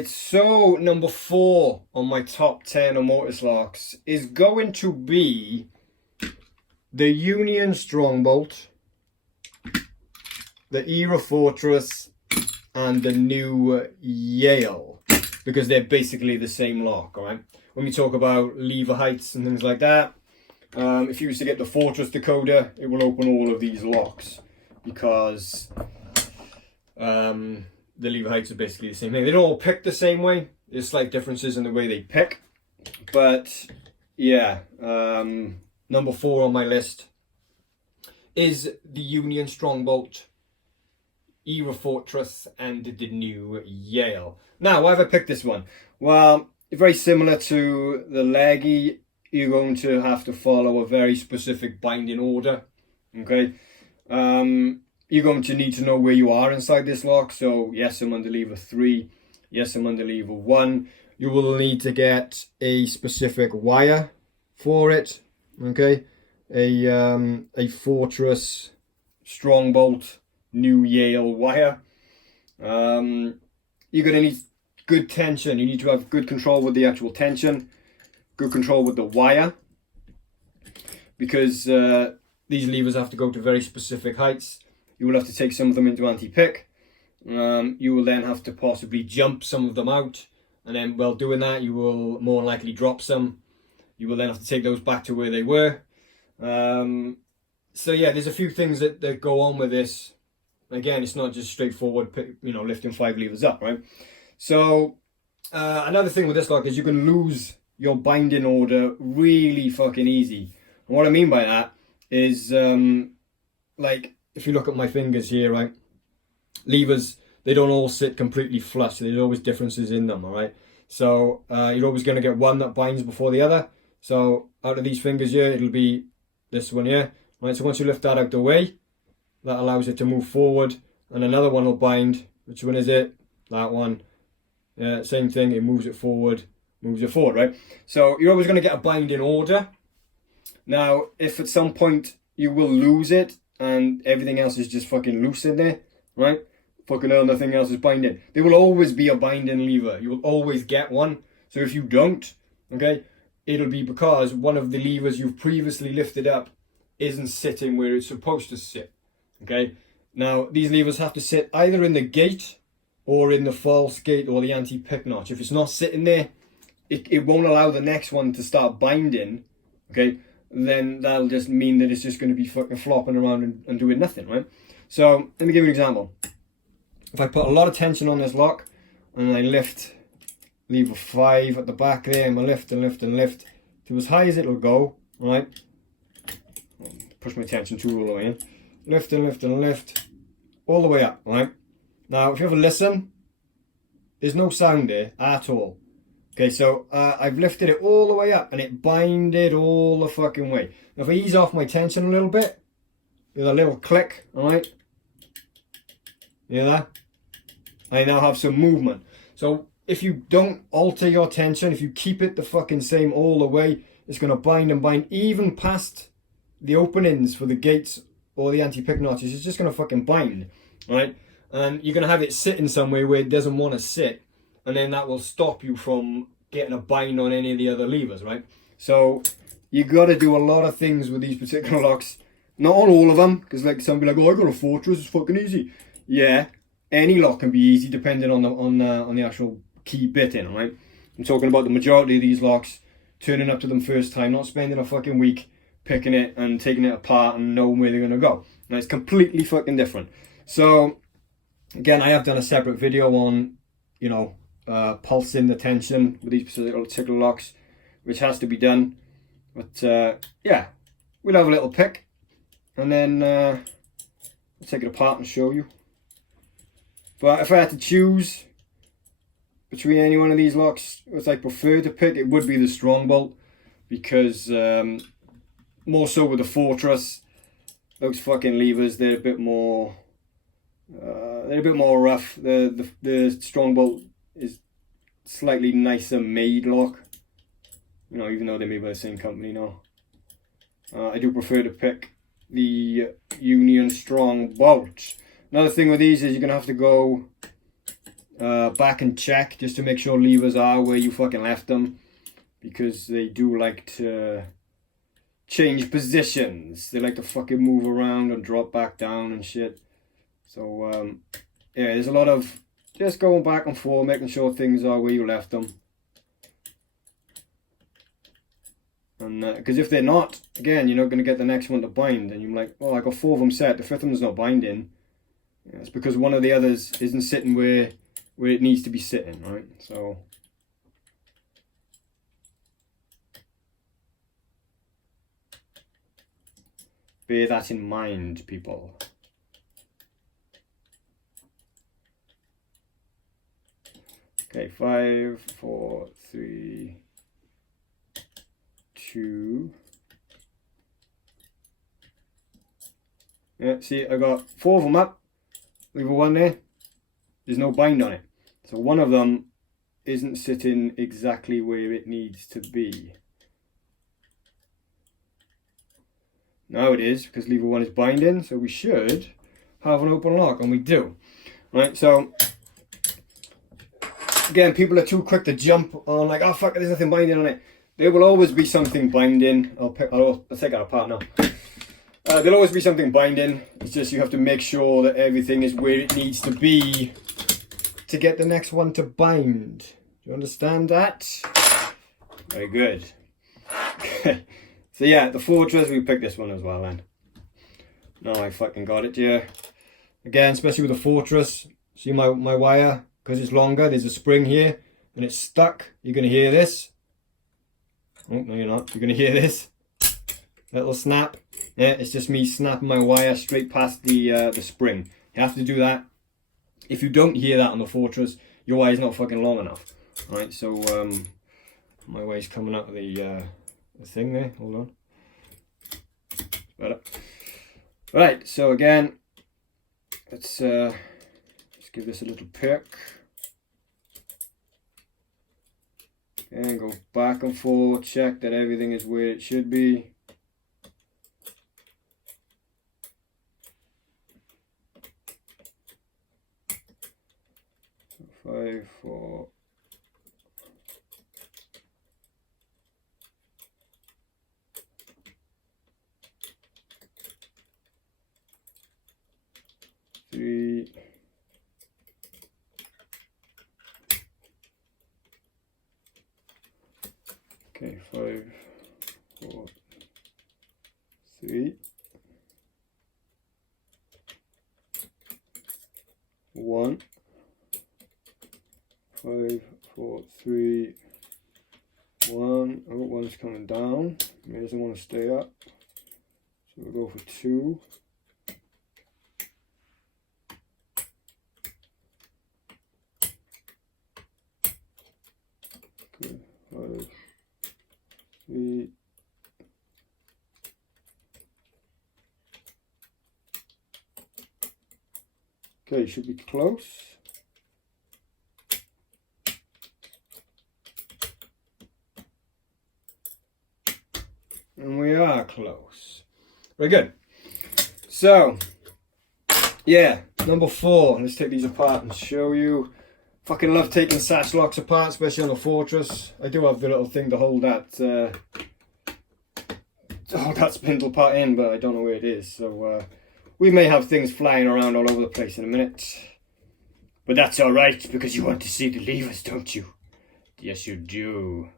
Right, so number 4 on my top 10 of Mortice locks is going to be the Union Strongbolt, the Era Fortress, and the new Yale, because they're basically the same lock, alright? When we talk about lever heights and things like that, if you was to get the Fortress decoder, it will open all of these locks, because the lever heights are basically the same thing. They don't all pick the same way. There's slight differences in the way they pick. But yeah, number 4 on my list is the Union Strongbolt, Era Fortress, and the new Yale. Now, why have I picked this one? Well, very similar to the leggy, you're going to have to follow a very specific binding order. Okay. You're going to need to know where you are inside this lock. So yes, I'm under lever 3. Yes, I'm under lever 1. You will need to get a specific wire for it. Okay, a Fortress, Strongbolt, new Yale wire. You're going to need good tension. You need to have good control with the actual tension, good control with the wire, because these levers have to go to very specific heights. You will have to take some of them into anti-pick. You will then have to possibly jump some of them out. And then while doing that, you will more likely drop some. You will then have to take those back to where they were. So yeah, there's a few things that go on with this. Again, it's not just straightforward, lifting 5 levers up, right? So another thing with this lock is you can lose your binding order really fucking easy. And what I mean by that is, like, if you look at my fingers here, right, levers, they don't all sit completely flush. There's always differences in them, all right? So you're always going to get one that binds before the other. So out of these fingers here, it'll be this one here, right? So once you lift that out the way, that allows it to move forward, and another one will bind. Which one is it? That one. Yeah, same thing, it moves it forward, right? So you're always going to get a binding order. Now, if at some point you will lose it, and everything else is just fucking loose in there, right? Fucking hell, nothing else is binding. There will always be a binding lever. You will always get one. So if you don't, okay, it'll be because one of the levers you've previously lifted up isn't sitting where it's supposed to sit, okay? Now, these levers have to sit either in the gate or in the false gate or the anti-pick notch. If it's not sitting there, it won't allow the next one to start binding, okay? Then that'll just mean that it's just going to be fucking flopping around and doing nothing, right? So let me give you an example. If I put a lot of tension on this lock and I lift lever 5 at the back there, and I lift and lift and lift to as high as it'll go, right? Push my tension tool all the way in. Lift and lift and lift all the way up, right? Now, if you have a listen, there's no sound there at all. Okay, so I've lifted it all the way up and it binded all the fucking way. Now if I ease off my tension a little bit, with a little click, alright? You hear that? I now have some movement. So if you don't alter your tension, if you keep it the fucking same all the way, it's going to bind and bind even past the openings for the gates or the anti-pick notches. It's just going to fucking bind, right? And you're going to have it sitting somewhere where it doesn't want to sit. And then that will stop you from getting a bind on any of the other levers, right? So you got to do a lot of things with these particular locks. Not on all of them, because like some people are like, oh, I got a Fortress, it's fucking easy. Yeah, any lock can be easy depending on the actual key bit in, right? I'm talking about the majority of these locks, turning up to them first time, not spending a fucking week picking it and taking it apart and knowing where they're going to go. Now, it's completely fucking different. So, again, I have done a separate video on, pulsing the tension with these particular locks, which has to be done. But yeah, we'll have a little pick, and then I'll take it apart and show you. But if I had to choose between any one of these locks which I prefer to pick, it would be the Strongbolt, because more so with the Fortress, those fucking levers, they're a bit more rough. The Strongbolt is slightly nicer made lock, even though they're made by the same company now. I do prefer to pick the Union Strongbolt. Another thing with these is you're going to have to go back and check just to make sure levers are where you fucking left them, because they do like to change positions. They like to fucking move around and drop back down and shit. So yeah, there's a lot of just going back and forth, making sure things are where you left them. And because if they're not, again, you're not going to get the next one to bind. And you're like, well, I got 4 of them set, the 5th one's not binding. Yeah, it's because one of the others isn't sitting where it needs to be sitting, right? So bear that in mind, people. Okay, 5, 4, 3, 2. Yeah, see, I got 4 of them up. Leave a 1 there. There's no bind on it. So one of them isn't sitting exactly where it needs to be. Now it is, because lever 1 is binding, so we should have an open lock, and we do. Right, so again, people are too quick to jump on like, oh fuck, there's nothing binding on it. There will always be something binding. I'll take that apart now. There'll always be something binding. It's just you have to make sure that everything is where it needs to be to get the next one to bind. Do you understand that? Very good. So yeah, the Fortress, we picked this one as well then. No, I fucking got it, yeah. Again, especially with the Fortress, see my wire, because it's longer, there's a spring here, and it's stuck. You're going to hear this. Oh, no you're not. You're going to hear this. Little snap. Yeah, it's just me snapping my wire straight past the spring. You have to do that. If you don't hear that on the Fortress, your wire's not fucking long enough. Right, so my wire's coming out of the thing there. Hold on. Better. Right, so again, let's give this a little pick. And go back and forth, check that everything is where it should be. So 5, 4. Three. Okay, 5, 4, 3, 1, 5, 4, 3, 1. Oh, one's coming down. It doesn't want to stay up. So we'll go for 2. Good. 5, 3. Okay, should be close. And we are close. Very good. So, yeah, number 4. Let's take these apart and show you. Fucking love taking sash locks apart, especially on a Fortress. I do have the little thing to hold that spindle part in, but I don't know where it is. So we may have things flying around all over the place in a minute. But that's alright, because you want to see the levers, don't you? Yes, you do.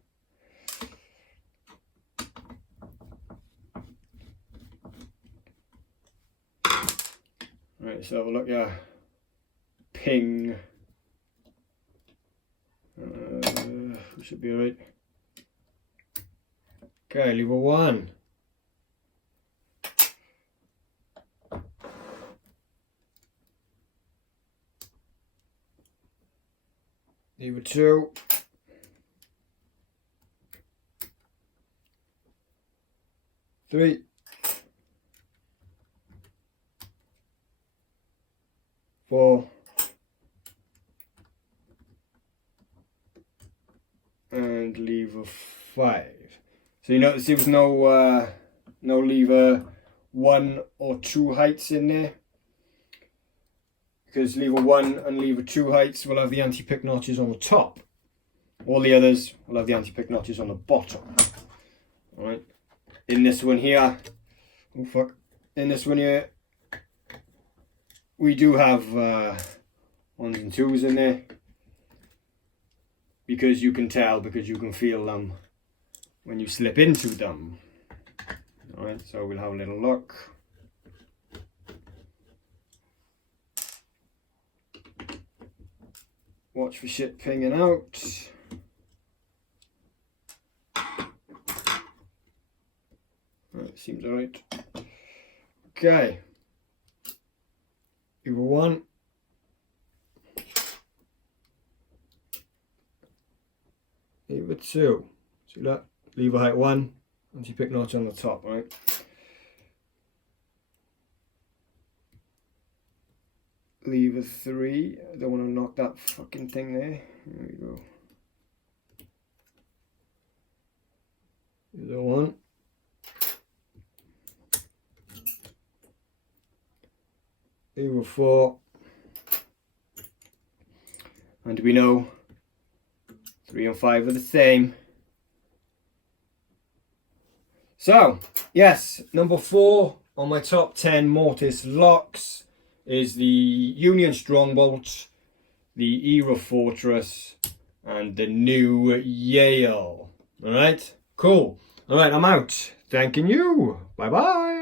Right, so have a look, yeah. Ping. We should be alright. Okay, lever 1. Lever 2. 3. 4. And lever 5. So you notice there was no lever 1 or 2 heights in there. because lever 1 and lever 2 heights will have the anti-pick notches on the top. All the others will have the anti-pick notches on the bottom. Alright. In this one here, oh fuck, in this one here, we do have 1s and 2s in there, because you can tell, because you can feel them when you slip into them. Alright, so we'll have a little look. Watch for shit pinging out. Right, seems alright. Okay. Lever 1. Lever 2. See that? Lever height 1. Anti-pick notch on the top, right? Lever 3. I don't want to knock that fucking thing there. There we go. Lever 1. Lever 4. And we know 3 and 5 are the same. So, yes, number 4 on my top 10 Mortice locks is the Union Strongbolt, the Era Fortress, and the new Yale. Alright, cool. Alright, I'm out. Thanking you. Bye bye.